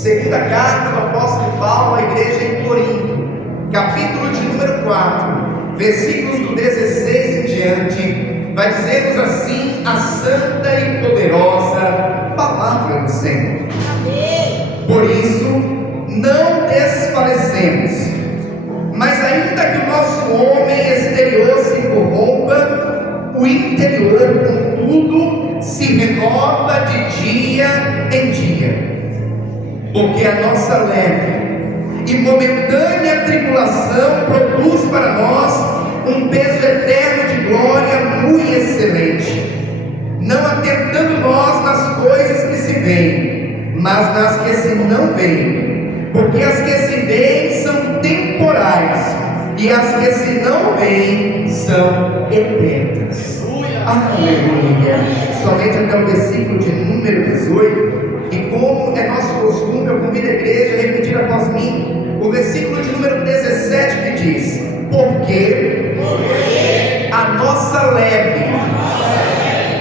Segunda carta do apóstolo Paulo à igreja em Corinto, capítulo de número 4, versículos do 16 em diante, vai dizer-nos assim a santa e poderosa palavra do Senhor. Amém. Por isso, não desfalecemos, mas ainda que o nosso homem exterior se corrompa, o interior, contudo, se renova de dia em dia. Porque a nossa leve e momentânea tribulação produz para nós um peso eterno de glória muito excelente, não atentando nós nas coisas que se veem, mas nas que se não veem, porque as que se veem são temporais, e as que se não veem são eternas. Aleluia. Somente até o versículo de número 18. E como é nosso costume, eu convido a igreja a repetir após mim o versículo de número 17 que diz: porque a nossa leve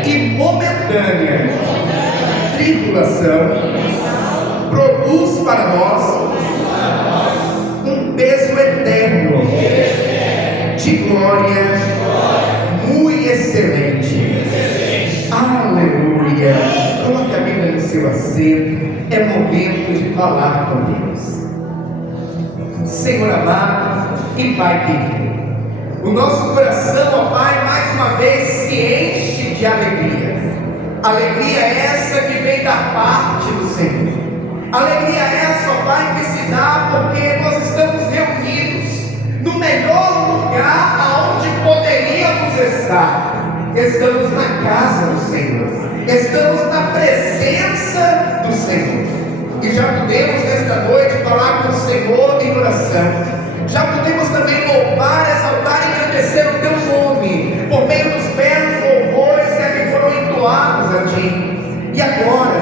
e momentânea tribulação produz para nós um peso eterno de glória muito excelente. Aleluia. Coloque a Bíblia no seu assento. É momento de falar com Deus. Senhor amado e Pai querido, o nosso coração, ó Pai, mais uma vez se enche de alegria. Alegria essa que vem da parte do Senhor. Alegria essa, ó Pai, que se dá porque nós estamos reunidos no melhor lugar aonde poderíamos estar. Estamos na casa do Senhor. Estamos na presença do Senhor. E já podemos nesta noite falar com o Senhor em oração. Já podemos também louvar, exaltar e agradecer o teu nome por meio dos belos louvores que aqui foram entoados a ti. E agora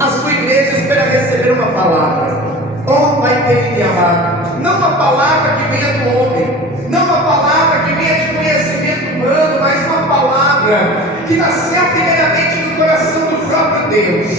a sua igreja espera receber uma palavra. Oh Pai querido e amado, não uma palavra que venha do homem, não uma palavra que venha de conhecimento humano, mas uma palavra que nasceu primeiramente do coração do próprio Deus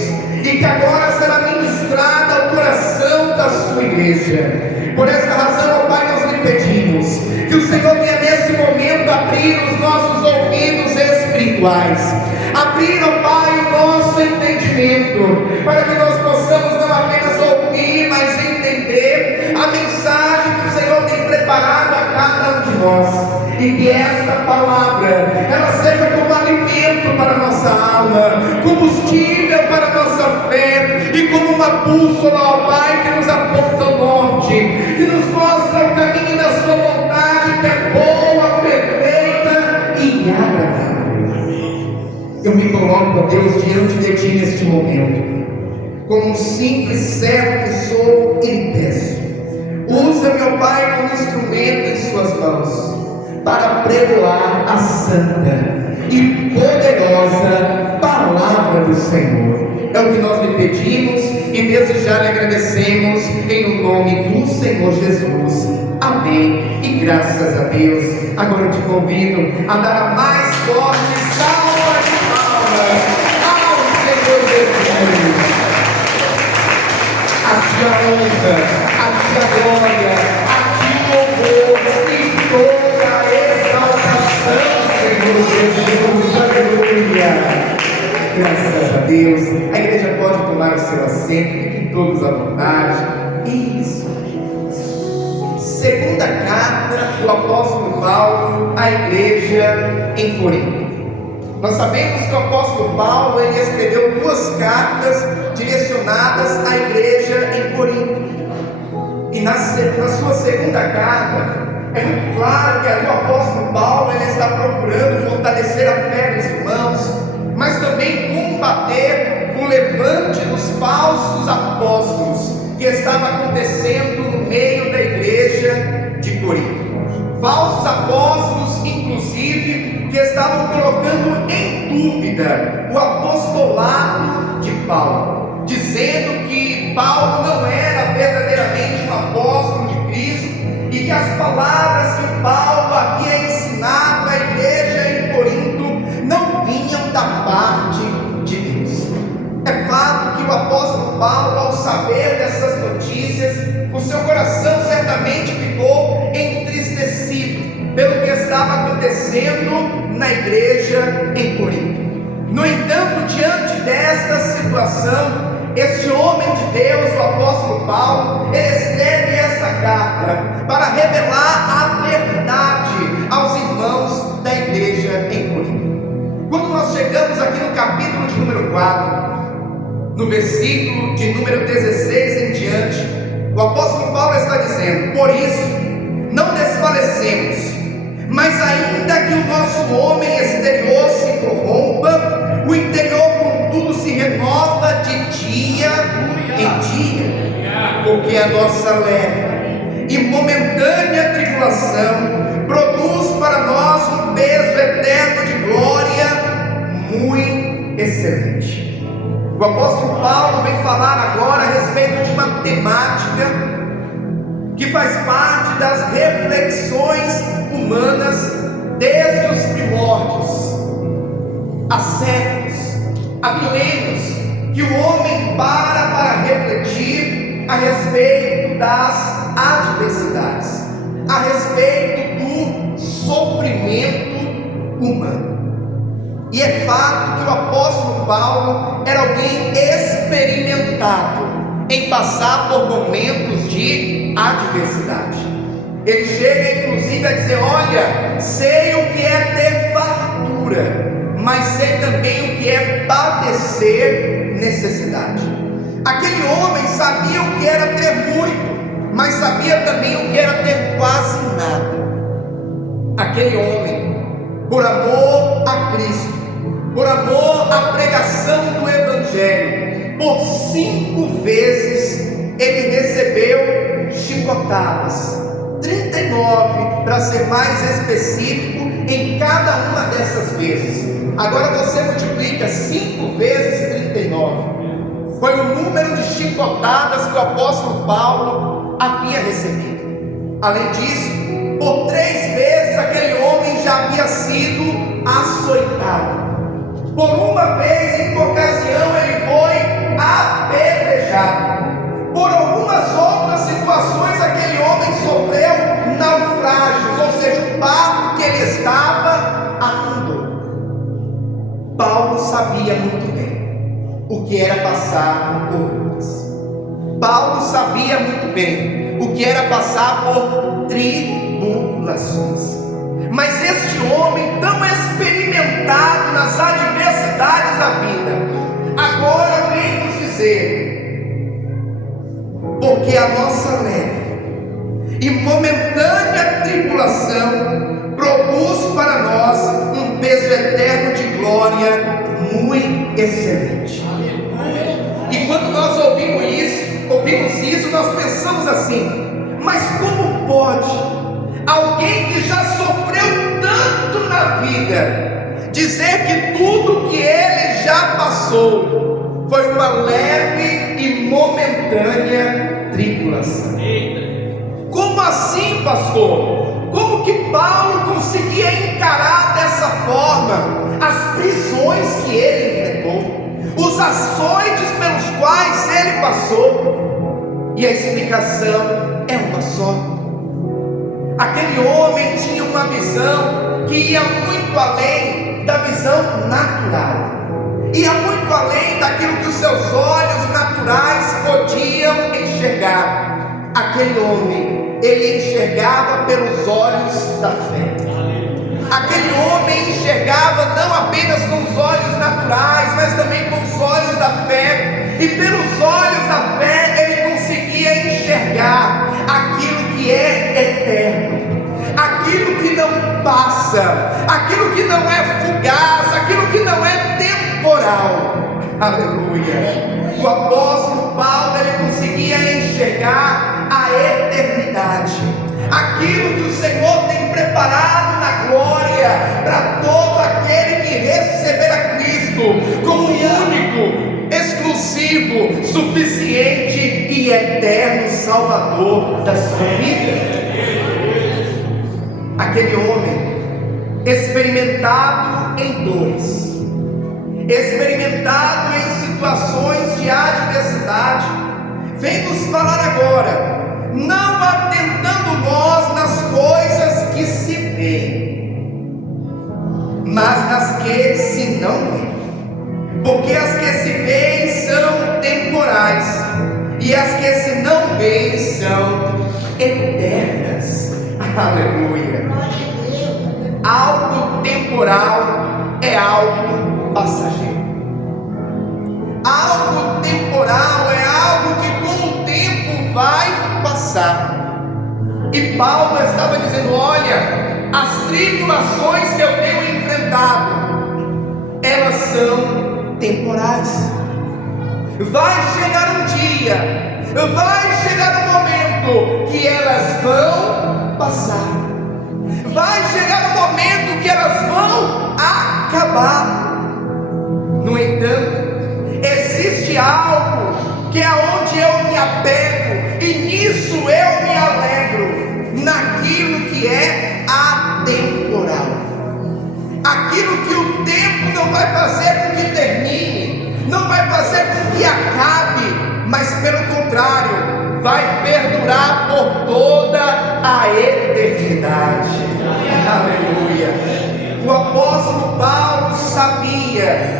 e que agora será ministrada ao coração da sua igreja. Por essa razão, ó Pai, nós lhe pedimos que o Senhor venha nesse momento abrir os nossos ouvidos espirituais, abrir, ó Pai, o nosso entendimento, para que nós possamos não apenas ouvir, mas entender a mensagem que o Senhor tem preparado a cada um de nós. E que esta palavra, ela seja como alimento para a nossa alma, combustível para a nossa fé, e como uma bússola, ó Pai, que nos aponta o norte, que nos mostra o caminho da sua vontade, que é boa, perfeita e agradável. Eu me coloco, ó Deus, diante de Ti neste momento, como um simples servo que sou, e lhe peço: usa, meu Pai, como instrumento em suas mãos, para pregoar a santa e poderosa palavra do Senhor. É o que nós lhe pedimos e desde já lhe agradecemos em nome do Senhor Jesus. Amém e graças a Deus. Agora eu te convido a dar a mais forte salva de palmas ao Senhor Jesus. A ti a honra, a ti a glória, a ti o louvor e toda a exaltação, Senhor Jesus. Aleluia. Graças a Deus. A igreja pode tomar o seu assento, fiquem todos à vontade. Isso. Segunda carta do apóstolo Paulo à igreja em Corinto. Nós sabemos que o apóstolo Paulo ele escreveu duas cartas direcionadas à igreja em Corinto. E na sua segunda carta, é muito claro que ali o apóstolo Paulo ele está procurando fortalecer a fé dos irmãos, mas também combater o levante dos falsos apóstolos que estava acontecendo no meio da igreja de Corinto. Falsos apóstolos, inclusive, que estavam colocando em dúvida o apostolado de Paulo, dizendo que Paulo não era verdadeiramente um apóstolo de Cristo e que as palavras que Paulo havia ensinado à igreja em Corinto não vinham da parte de Deus. É fato que o apóstolo Paulo, ao saber dessa acontecendo na igreja em Corinto. No entanto, diante desta situação, este homem de Deus, o apóstolo Paulo, ele escreve esta carta para revelar a verdade aos irmãos da igreja em Corinto. Quando nós chegamos aqui no capítulo de número 4, no versículo de número 16 em diante, o apóstolo Paulo está dizendo: por isso não desfalecemos, mas ainda que o nosso homem exterior se corrompa, o interior contudo se renova de dia em dia, porque a nossa leve e momentânea tribulação produz para nós um peso eterno de glória muito excelente. O apóstolo Paulo vem falar agora a respeito de uma temática que faz parte das reflexões humanas desde os primórdios, há séculos, há milênios, que o homem para refletir a respeito das adversidades, a respeito do sofrimento humano. E é fato que o apóstolo Paulo era alguém experimentado em passar por momentos de adversidade. Ele chega inclusive a dizer: olha, sei o que é ter fartura, mas sei também o que é padecer necessidade. Aquele homem sabia o que era ter muito, mas sabia também o que era ter quase nada. Aquele homem, por amor a Cristo, por amor à pregação do Evangelho, por 5 vezes ele recebeu chicotadas, 39 para ser mais específico, em cada uma dessas vezes. Agora você multiplica 5 vezes 39, foi o número de chicotadas que o apóstolo Paulo havia recebido. Além disso, por 3 vezes aquele homem já havia sido açoitado. Por uma vez, em ocasião, ele foi apedrejado. Por algumas outras situações, aquele homem sofreu naufrágios, ou seja, o barco que ele estava afundou. Paulo sabia muito bem o que era passar por lutas. Paulo sabia muito bem o que era passar por tribulações. Mas este homem tão experimentado nas adversidades da vida, agora vem nos dizer: porque a nossa leve e momentânea tribulação produz para nós um peso eterno de glória muito excelente. E quando nós ouvimos isso, nós pensamos assim: mas como pode alguém que já sofreu tanto na vida dizer que tudo que ele já passou foi uma leve e momentânea tribulação? Como assim, pastor? Como que Paulo conseguia encarar dessa forma as prisões que ele enfrentou, os açoites pelos quais ele passou? E a explicação é uma só. Aquele homem tinha uma visão que ia muito além da visão natural, ia muito além daquilo que os seus olhos naturais podiam enxergar. Aquele homem, ele enxergava pelos olhos da fé. Aquele homem enxergava não apenas com os olhos naturais, mas também com os olhos da fé. E pelos olhos da fé ele conseguia enxergar aquilo que é eterno, aquilo que não passa, aquilo que não é fugaz, aquilo que não é temporal. Aleluia! O apóstolo Paulo, ele conseguia enxergar a eternidade, aquilo que o Senhor tem preparado na glória para todo aquele que receber a Cristo como único, exclusivo, suficiente e eterno Salvador da sua vida. Aquele homem experimentado em dores, experimentado em situações de adversidade, vem nos falar agora: não atentando nós nas coisas que se veem, mas nas que se não veem. Porque as que se veem são temporais, e as que se não veem são eternas. Aleluia. Algo temporal é algo passageiro. Algo temporal é algo que com o tempo vai passar. E Paulo estava dizendo: olha, as tribulações que eu tenho enfrentado, elas são temporais. Vai chegar um dia, vai chegar um momento que elas vão passar. Vai chegar um momento que elas vão acabar. No entanto, existe algo que é onde eu me apego, e nisso eu me alegro, naquilo que é atemporal. Aquilo que o tempo não vai fazer com que termine, não vai fazer com que acabe, mas pelo contrário, vai perdurar por toda a eternidade. Aleluia. O apóstolo Paulo sabia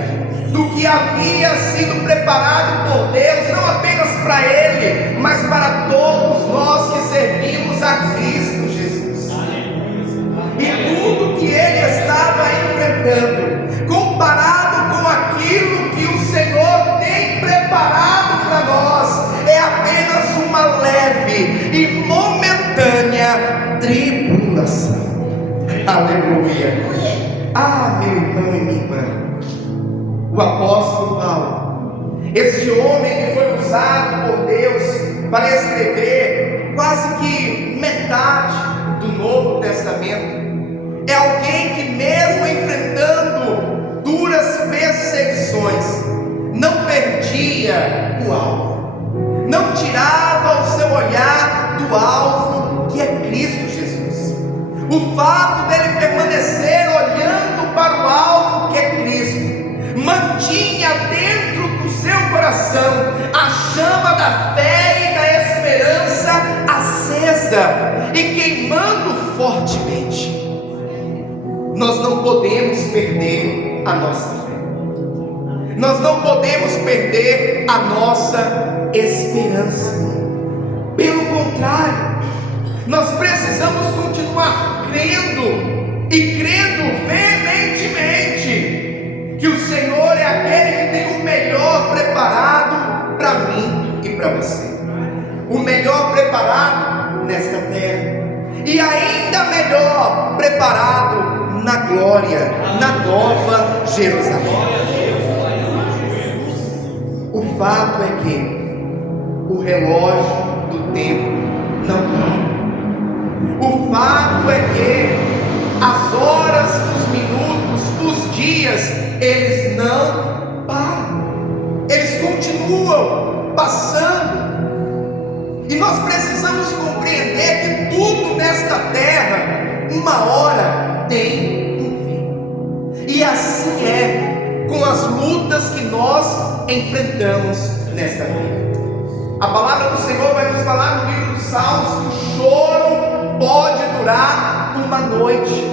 do que havia sido preparado por Deus, não apenas para ele, mas para todos nós que servimos a Cristo Jesus. E tudo que ele estava enfrentando, comparado com aquilo que o Senhor tem preparado para nós, é apenas uma leve e momentânea tribulação. Aleluia. Ah, meu irmão e minha irmã, o apóstolo Paulo, esse homem que foi usado por Deus para escrever quase que metade do Novo Testamento, é alguém que, mesmo enfrentando duras perseguições, não perdia o alvo, não tirava o seu olhar do alvo que é Cristo Jesus. O fato dele permanecer olhando para o alvo que é Cristo, mantinha dentro do seu coração a chama da fé e da esperança acesa e queimando fortemente. Nós não podemos perder a nossa fé, nós não podemos perder a nossa esperança. Pelo contrário, nós precisamos continuar crendo e crendo veementemente que o Senhor é aquele que tem o melhor preparado para mim e para você, o melhor preparado nesta terra, e ainda melhor preparado na glória, na nova Jerusalém. O fato é que o relógio do tempo não para. O fato é que as horas, os minutos, os dias, eles não param, eles continuam passando. E nós precisamos compreender que tudo nesta terra, uma hora tem um fim. E assim é com as lutas que nós enfrentamos nesta vida. A palavra do Senhor vai nos falar no livro dos Salmos que o choro pode durar uma noite,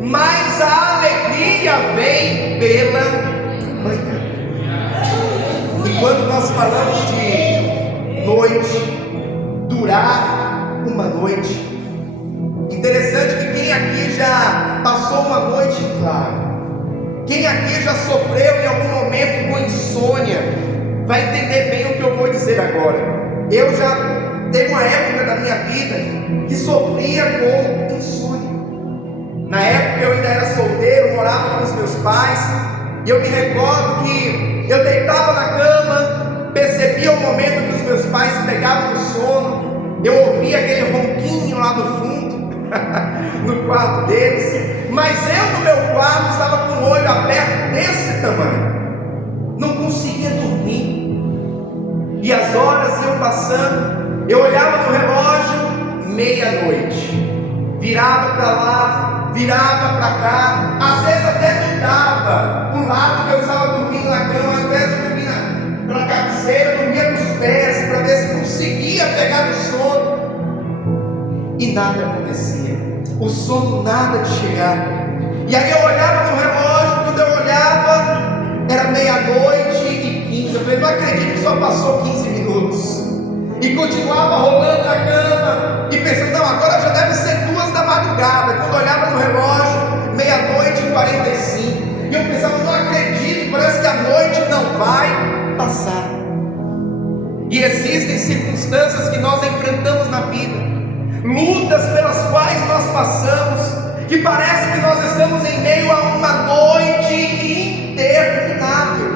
mas a alegria vem pela manhã. E quando nós falamos de noite, durar uma noite, interessante que quem aqui já passou uma noite em claro, quem aqui já sofreu em algum momento com insônia, vai entender bem o que eu vou dizer agora. Eu já teve uma época da minha vida que sofria com insônia. Na época eu ainda era solteiro, morava com os meus pais, e eu me recordo que eu deitava na cama, percebia o momento que os meus pais pegavam no sono, eu ouvia aquele ronquinho lá no fundo, no quarto deles, mas eu no meu quarto estava com o olho aberto desse tamanho, não conseguia dormir, e as horas iam passando, eu olhava no relógio, meia-noite, virava para lá, virava para cá, às vezes até mudava o lado que eu estava dormindo na cama, ao invés de dormir na cabeceira, eu dormia nos pés, para ver se conseguia pegar no sono, e nada acontecia, o sono nada de chegar, e aí eu olhava no relógio, Era 00:15. Eu falei, não acredito que só passou 15 minutos. E continuava rolando na cama. E pensando, não, agora já deve ser 2 da madrugada. Quando eu olhava no relógio, 00:45. E eu pensava, não acredito, parece que a noite não vai passar. E existem circunstâncias que nós enfrentamos na vida, lutas pelas quais nós passamos, que parece que nós estamos em meio a uma noite interminável,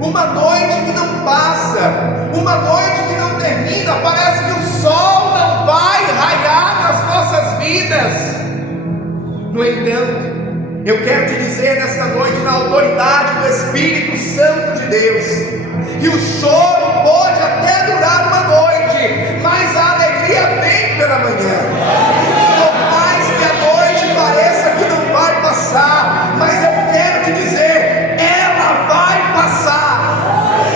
uma noite que não passa, uma noite que não termina. Parece que o sol não vai raiar nas nossas vidas. No entanto, eu quero te dizer nesta noite, na autoridade do Espírito Santo de Deus, que o choro pode até durar uma noite, mas a alegria vem pela manhã. Por mais que a noite pareça que não vai passar, mas eu quero te dizer, ela vai passar.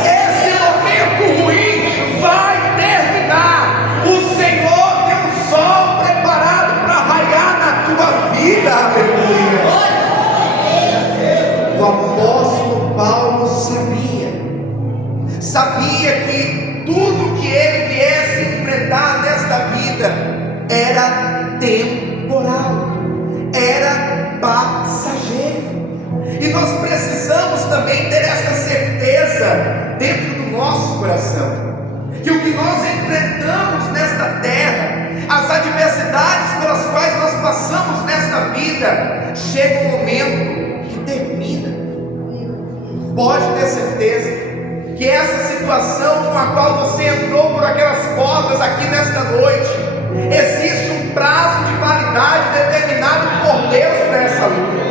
Esse momento ruim vai terminar. O Senhor tem um sol preparado para raiar na tua vida. Aleluia. O apóstolo Paulo sabia que tudo que ele viesse enfrentar nesta vida era temporal, era passageiro. E nós precisamos também ter essa certeza dentro do nosso coração, que o que nós enfrentamos nesta terra, as adversidades pelas quais nós passamos nesta vida, chega um momento que termina. Pode ter certeza que essa situação com a qual você entrou por aquelas portas aqui nesta noite, existe um prazo de validade determinado por Deus para essa luta.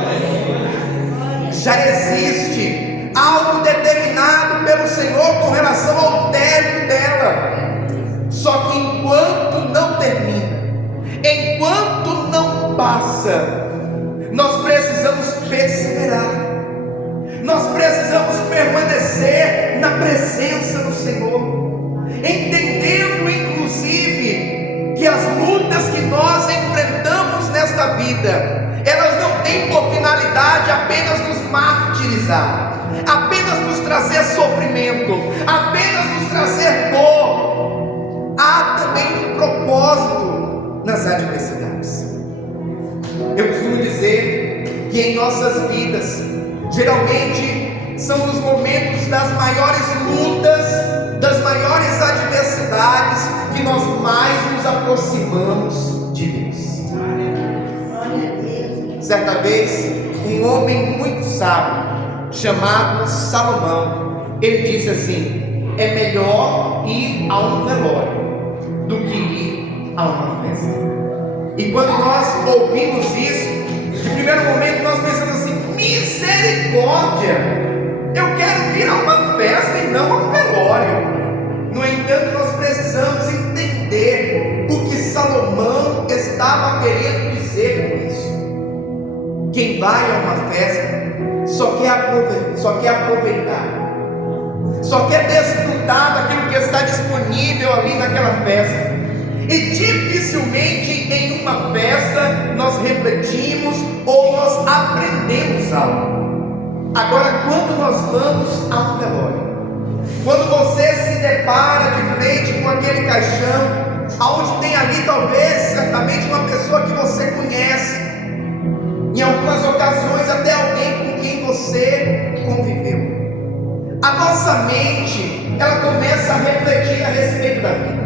Já existe algo determinado pelo Senhor com relação ao término dela. Só que enquanto não termina, enquanto não passa, nós precisamos perseverar. Nós precisamos permanecer na presença do Senhor, entendendo inclusive que as lutas que nós enfrentamos nesta vida, elas não têm por finalidade apenas nos martirizar, apenas nos trazer sofrimento, apenas nos trazer dor. Há também um propósito nas adversidades. Eu costumo dizer que em nossas vidas, geralmente são nos momentos das maiores lutas, das maiores adversidades, que nós mais nos aproximamos de Deus. Certa vez, um homem muito sábio, chamado Salomão, ele disse assim: é melhor ir a um velório do que ir a uma festa. E quando nós ouvimos isso, de primeiro momento nós pensamos assim: misericórdia, eu quero ir a uma festa e não a um velório. No entanto, nós precisamos entender o que Salomão estava querendo dizer com isso. Quem vai a uma festa só quer aproveitar, só quer desfrutar daquilo que está disponível ali naquela festa. E dificilmente em uma festa nós refletimos ou nós aprendemos algo. Agora, quando nós vamos a um velório, quando você se depara de frente com aquele caixão, aonde tem ali talvez, certamente, uma pessoa que você conhece, em algumas ocasiões até alguém com quem você conviveu, a nossa mente, ela começa a refletir a respeito da vida,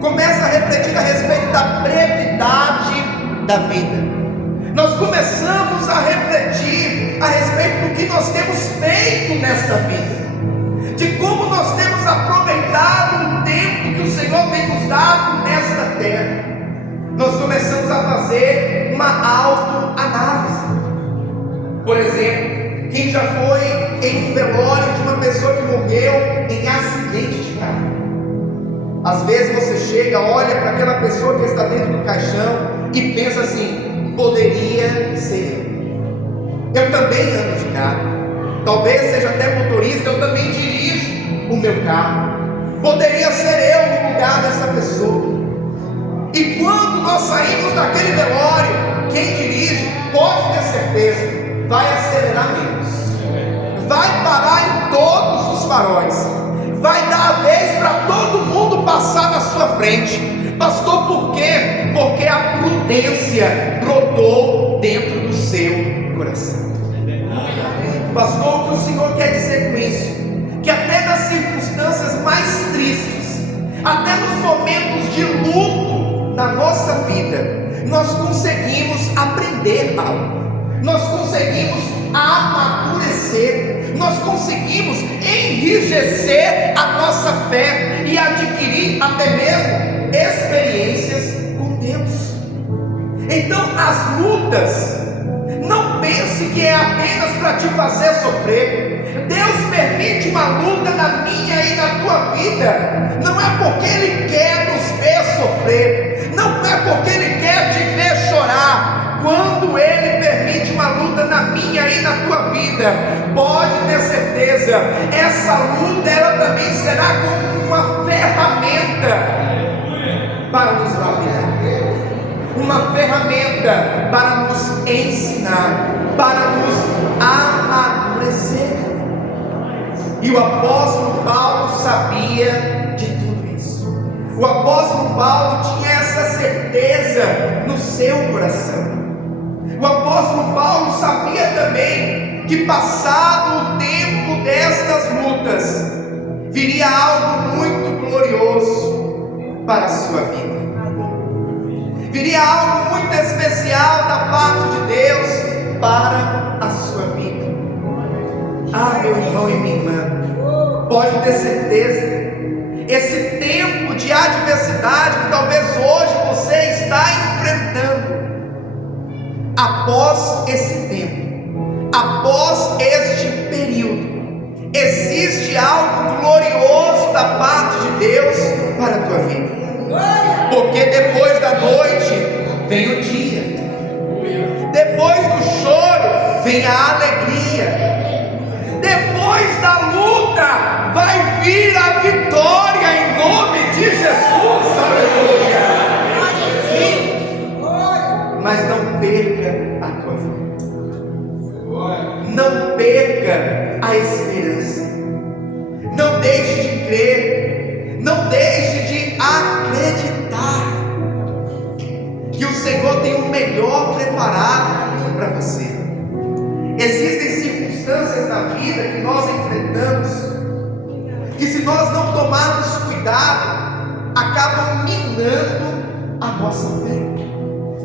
começa a refletir a respeito da brevidade da vida. Nós começamos a refletir a respeito do que nós temos feito nesta vida, de como nós temos aproveitado o tempo que o Senhor tem nos dado nesta terra. Nós começamos a fazer uma autoanálise. Por exemplo, quem já foi em velório de uma pessoa que morreu em acidente de carro? Às vezes você chega, olha para aquela pessoa que está dentro do caixão e pensa assim: poderia ser eu também ando de carro, talvez seja até motorista, eu também dirijo o meu carro, poderia ser eu no lugar dessa pessoa. E quando nós saímos daquele velório, quem dirige, pode ter certeza, vai acelerar menos, vai faróis, vai dar a vez para todo mundo passar na sua frente. Pastor, por quê? Porque a prudência brotou dentro do seu coração. Pastor, o que o Senhor quer dizer com isso? Que até nas circunstâncias mais tristes, até nos momentos de luto na nossa vida, nós conseguimos aprender algo, nós conseguimos amadurecer, nós conseguimos enrijecer a nossa fé e adquirir até mesmo experiências com Deus. Então as lutas, não pense que é apenas para te fazer sofrer. Deus permite uma luta na minha e na tua vida, não é porque Ele quer nos ver sofrer, não é porque Ele quer te ver chorar. Quando Ele permite uma luta na minha e na tua vida, pode ter certeza, essa luta ela também será como uma ferramenta para nos lapidar, uma ferramenta para nos ensinar, para nos amadurecer. E o apóstolo Paulo sabia de tudo isso. O apóstolo Paulo tinha essa certeza no seu coração. O apóstolo Paulo sabia também que, passado o tempo destas lutas, viria algo muito glorioso para a sua vida. Viria algo muito especial da parte de Deus para a sua vida. Ah, meu irmão e minha irmã, pode ter certeza, esse tempo de adversidade que talvez hoje você está enfrentando, após esse tempo, após este período, existe algo glorioso da parte de Deus para a tua vida. Porque depois da noite vem o dia, depois do choro vem a alegria, depois da luta vai vir a vitória em nome de Jesus. Aleluia. Mas não perca a tua fé, não perca a esperança, não deixe de crer, não deixe de acreditar que o Senhor tem o melhor preparado para você. Existem circunstâncias na vida que nós enfrentamos, que se nós não tomarmos cuidado, acabam minando a nossa fé.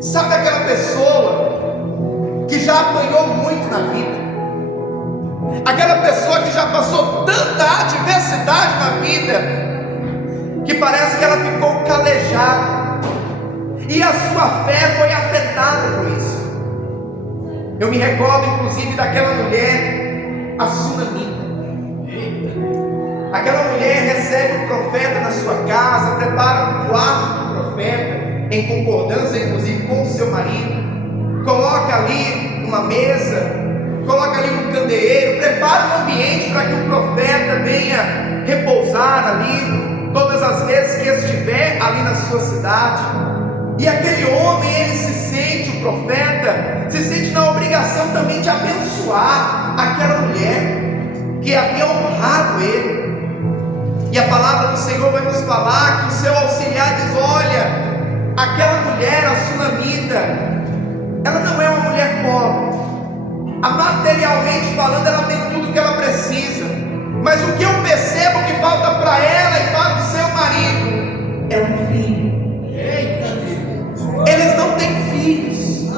Sabe aquela pessoa que já apanhou muito na vida, aquela pessoa que já passou tanta adversidade na vida, que parece que ela ficou calejada, e a sua fé foi afetada por isso. Eu me recordo inclusive daquela mulher, a Sunamita. Aquela mulher recebe um profeta na sua casa, prepara um quarto do profeta, em concordância inclusive com o seu marido, coloca ali uma mesa, coloca ali um candeeiro, prepara um ambiente para que o profeta venha repousar ali todas as vezes que estiver ali na sua cidade. E aquele homem, ele se sente, o profeta se sente na obrigação também de abençoar aquela mulher que havia honrado ele. E a palavra do Senhor vai nos falar que o seu auxiliar diz: olha, aquela mulher, a Sunamita, ela não é uma mulher pobre, materialmente falando ela tem tudo que ela precisa, mas o que eu percebo que falta para ela e para o seu marido é um filho. Eles não têm filhos.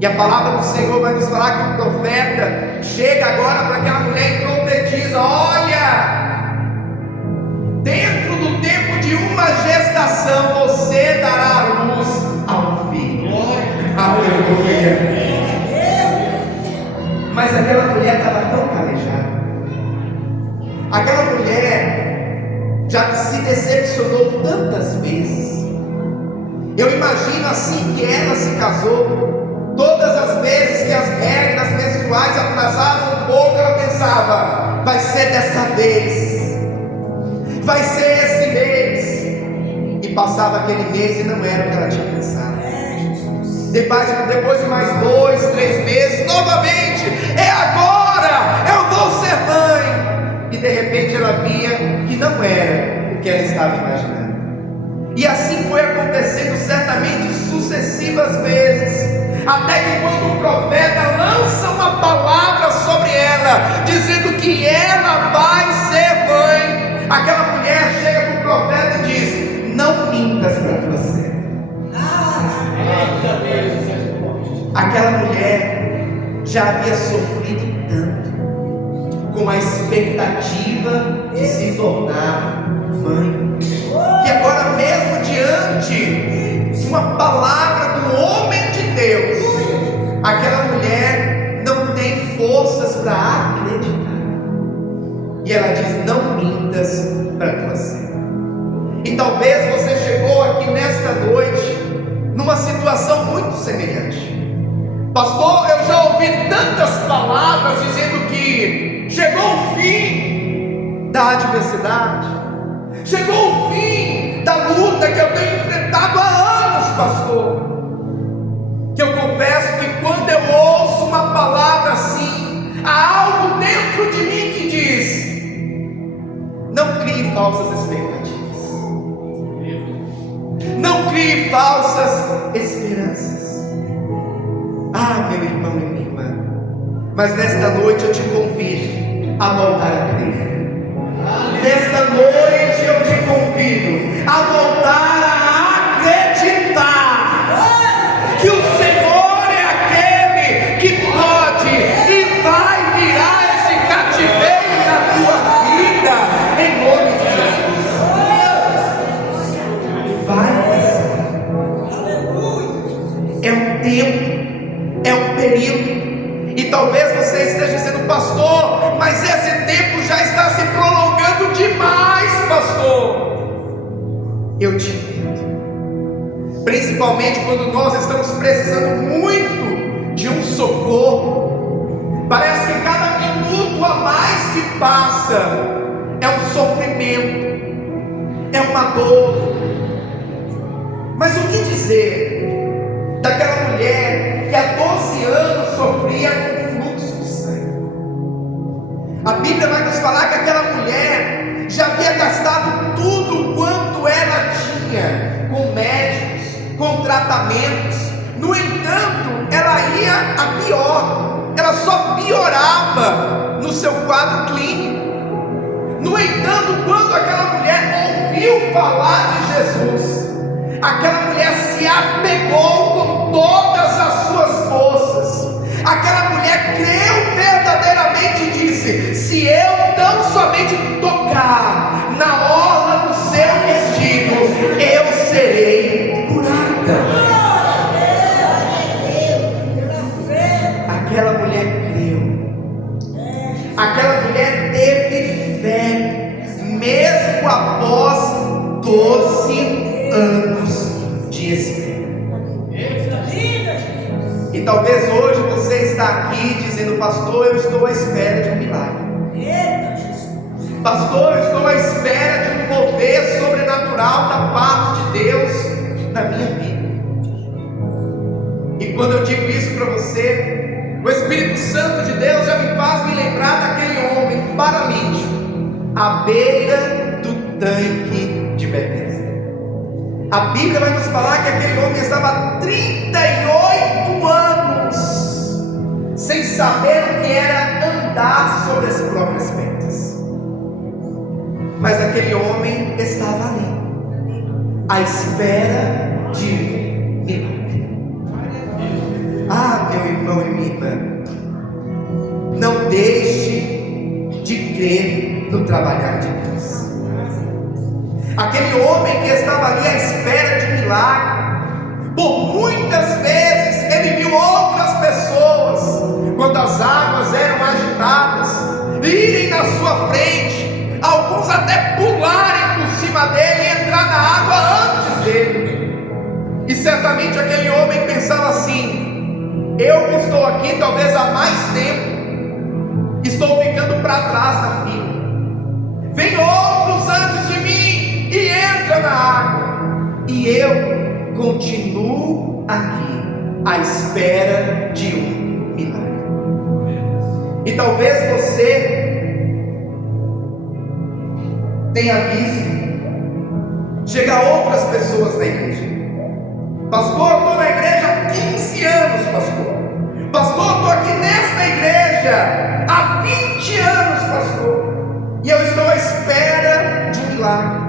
E a palavra do Senhor vai nos falar que o profeta chega agora para aquela mulher e profetiza: olha, dentro do tempo de uma gestação você dará à luz a um filho. Aleluia. Mas aquela mulher estava tão calejada, aquela mulher já se decepcionou tantas vezes. Eu imagino assim que ela se casou, todas as vezes que as regras menstruais atrasaram um pouco, ela pensava: vai ser dessa vez, vai ser esse mês. E passava aquele mês e não era o que ela tinha pensado. Depois de mais 2, 3 meses, novamente, é agora, eu vou ser mãe. e de repente ela via que não era o que ela estava imaginando. E assim foi acontecendo certamente sucessivas vezes, até que quando o profeta lança uma palavra sobre ela, dizendo que ela vai ser mãe, aquela mulher chega para o profeta e diz: não mintas para tua serva. Aquela mulher já havia sofrido tanto com a expectativa de se tornar mãe, que agora mesmo diante de uma palavra do homem de Deus, aquela mulher não tem forças para acreditar, e ela diz: não mintas para tua serva. E talvez você chegou aqui nesta noite numa situação muito semelhante. Pastor, eu já ouvi tantas palavras dizendo que chegou o fim da adversidade, chegou o fim da luta que eu tenho enfrentado há anos, pastor, que eu confesso que quando eu ouço uma palavra assim, há algo dentro de mim que diz: não crie falsas expectativas, não crie falsas esperanças. Ah, meu irmão e minha irmã, mas nesta noite eu te convido a voltar a crer. Nesta noite eu te convido a voltar a acreditar que o Senhor é aquele que pode e vai virar esse cativeiro na tua vida, em nome de Jesus. Vai passar. É um tempo, é um período. E talvez você esteja dizendo: pastor, mas esse tempo já está se prolongando demais, pastor. Eu te entendo, principalmente quando nós estamos precisando muito de um socorro. Parece que cada minuto a mais que passa é um sofrimento, é uma dor. Mas o que dizer daquela mulher que há 12 anos sofria com fluxo de sangue? A Bíblia vai nos falar que aquela mulher já havia gastado tudo quanto ela tinha com médicos, com tratamentos. No entanto, ela ia a pior, ela só piorava no seu quadro clínico. No entanto, quando aquela mulher ouviu falar de Jesus, aquela mulher se apegou com todas as suas forças. Aquela mulher creu verdadeiramente e disse: se eu tão somente tocar na orla do seu vestido, eu serei curada. Aquela mulher creu. Aquela mulher teve fé, mesmo após 12 anos de espera. E talvez hoje você está aqui dizendo: pastor, eu estou à espera de um milagre. Pastor, eu estou à espera de um mover sobrenatural da parte de Deus na minha vida. E quando eu digo isso para você, o Espírito Santo de Deus já me faz me lembrar daquele homem paralítico à beira do tanque de Betesda. A Bíblia vai nos falar que aquele homem estava há 38 anos sem saber o que era andar sobre as próprias pernas. Mas aquele homem estava ali, à espera de um milagre. Ah, meu irmão e minha irmã, não deixe de crer no trabalhar de Deus. Aquele homem que estava ali à espera de um milagre, por muitas vezes ele viu outras pessoas, quando as águas eram agitadas, irem na sua frente, alguns até pularem por cima dele e entrar na água antes dele. E certamente aquele homem pensava assim: eu que estou aqui talvez há mais tempo, estou ficando para trás na fila, vem outros antes de mim e entra na água, e eu continuo aqui à espera de um milagre. E talvez você tenha visto chegar outras pessoas na igreja. Pastor, eu estou na igreja há 15 anos, pastor. Pastor, eu estou aqui nesta igreja há 20 anos, pastor. E eu estou à espera de um milagre.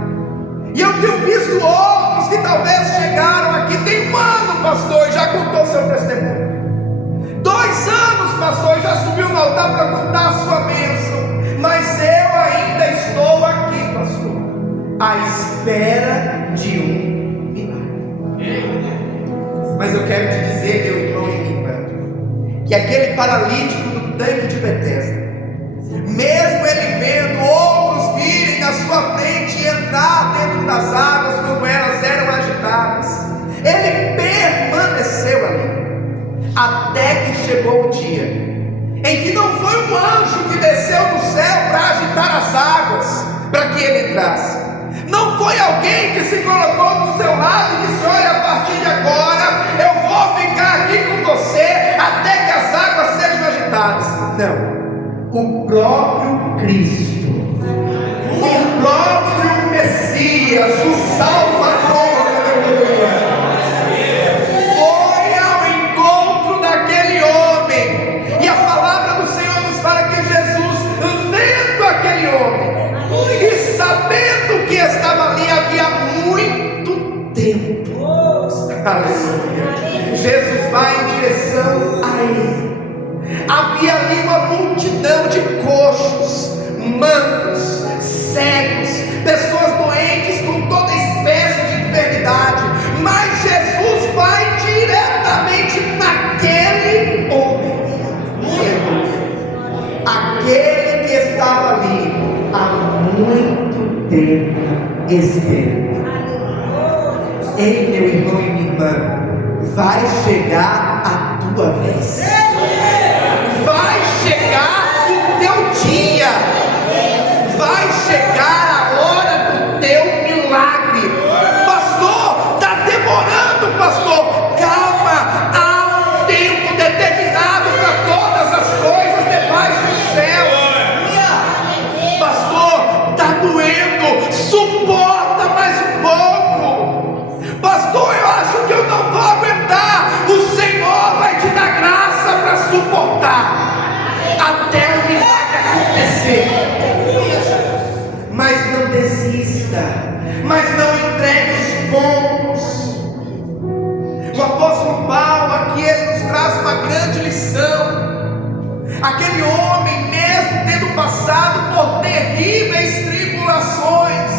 E eu tenho visto outros que talvez chegaram aqui tem 1 ano, pastor, e já contou seu testemunho. 2 anos, pastor, e já subiu no altar para contar a sua bênção. Mas eu ainda estou aqui, pastor, à espera de um milagre. Mas eu quero te dizer, meu irmão e minha irmã, que aquele paralítico do tanque de Betesda, mesmo ele vendo outros virem na sua frente e entrar dentro das águas quando elas eram agitadas, ele permaneceu ali, até que chegou o dia em que não foi um anjo que desceu do céu para agitar as águas, para que ele entrasse. Não foi alguém que se colocou do seu lado e disse: olha, a partir de agora eu vou ficar aqui com você até que as águas sejam agitadas. Não, o próprio Cristo, o próprio Messias, o Salvador, aleluia, foi ao encontro daquele homem. E a palavra do Senhor nos fala que Jesus, vendo aquele homem e sabendo que estava ali havia muito tempo, aleluia, Jesus vai em direção a ele. Havia ali uma multidão de coxos, mancos, cegos, pessoas doentes com toda espécie de enfermidade, mas Jesus vai diretamente naquele homem, aquele que estava ali há muito tempo esperando. Ei, meu irmão e minha irmã, vai chegar a tua vez, vai chegar o teu dia, vai chegar a hora do teu milagre. Pastor, está demorando, pastor. Calma, há um tempo determinado para todas as coisas debaixo do céu. Pastor, está doendo, suporta mais um pouco. Pastor, eu acho que eu não vou aguentar. O Senhor vai te dar graça para suportar até o milagre acontecer. Mas não desista, mas não entregue os pontos. O apóstolo Paulo aqui, ele nos traz uma grande lição. Aquele homem, mesmo tendo passado por terríveis tribulações,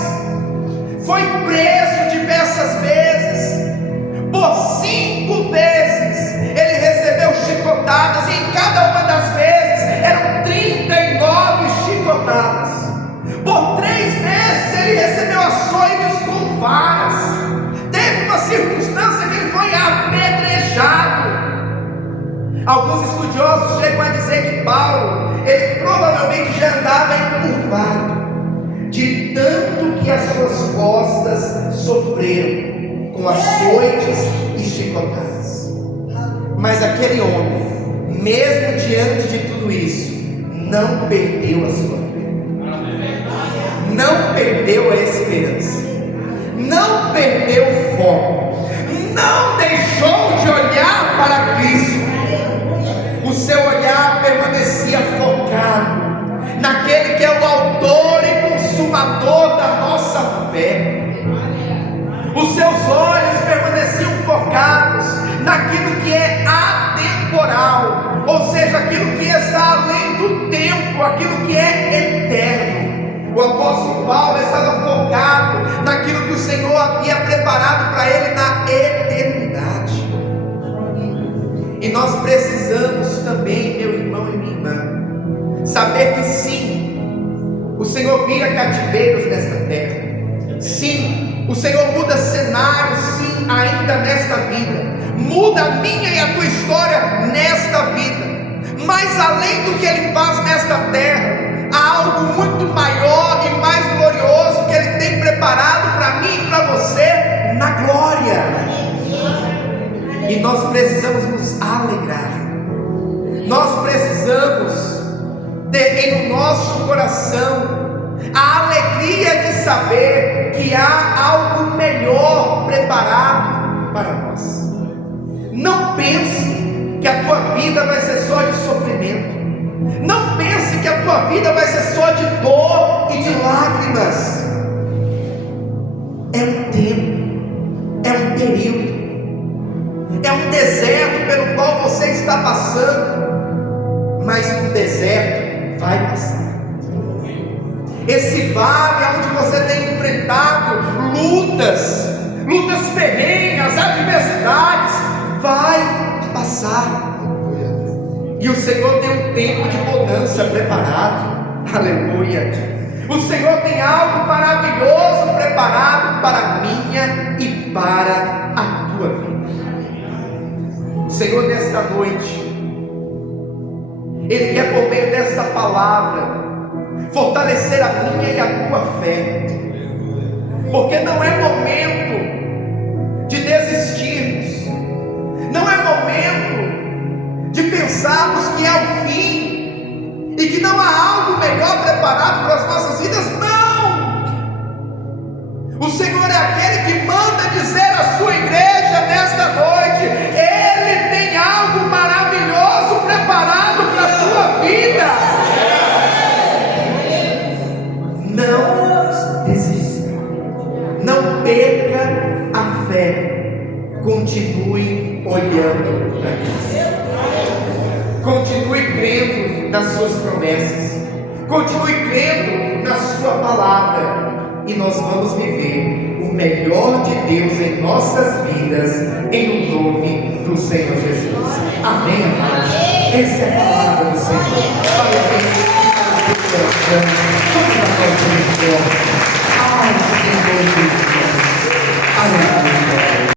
foi preso diversas vezes. Por 5 vezes ele recebeu chicotadas, e em cada uma das vezes eram 39 chicotadas. Por 3 vezes ele recebeu açoites com varas. Teve uma circunstância que ele foi apedrejado. Alguns estudiosos chegam a dizer que Paulo, ele provavelmente já andava encurvado, de tanto que as suas costas sofreram com açoites e chicotadas. Mas aquele homem, mesmo diante de tudo isso, não perdeu a sua fé, não perdeu a esperança, não perdeu o foco, não deixou de olhar para Cristo. O seu olhar permanecia focado naquele que é o autor e consumador da nossa fé. Os seus olhos permaneciam focados naquilo que é atemporal, ou seja, aquilo que está além do tempo, aquilo que é eterno. O apóstolo Paulo estava focado naquilo que o Senhor havia preparado para ele na eternidade. E nós precisamos também, meu irmão e minha irmã, saber que sim, o Senhor vira cativeiros nesta terra. Sim, o Senhor muda cenários, sim, ainda nesta vida. Muda a minha e a tua história nesta vida. Mas além do que Ele faz nesta terra, há algo muito maior e mais glorioso que Ele tem preparado para mim e para você na glória. E nós precisamos nos alegrar. Nós precisamos ter em nosso coração a alegria de saber que há algo melhor preparado para nós. Não pense que a tua vida vai ser só de sofrimento. Não pense que a tua vida vai ser só de dor e de lágrimas. É um tempo, é um período, é um deserto pelo qual você está passando, mas o deserto vai passar. Esse vale onde você tem enfrentado lutas ferrenhas, adversidades, vai passar. E o Senhor tem um tempo de bonança preparado. Aleluia. O Senhor tem algo maravilhoso preparado para a minha e para a tua vida. O Senhor, nesta noite, Ele quer, por meio desta palavra, fortalecer a minha e a tua fé. Porque não é momento de desistirmos. Não é momento de pensarmos que é o fim e que não há algo melhor preparado para as nossas vidas. Não! O Senhor é aquele que manda dizer à sua igreja nesta noite: Ele tem algo maravilhoso preparado para a tua vida. Não desista, não perca a fé, continue olhando para Cristo. Continue crendo nas suas promessas, continue crendo na sua palavra, e nós vamos viver o melhor de Deus em nossas vidas, em nome do Senhor Jesus. Amém, amados? Essa é a palavra do Senhor.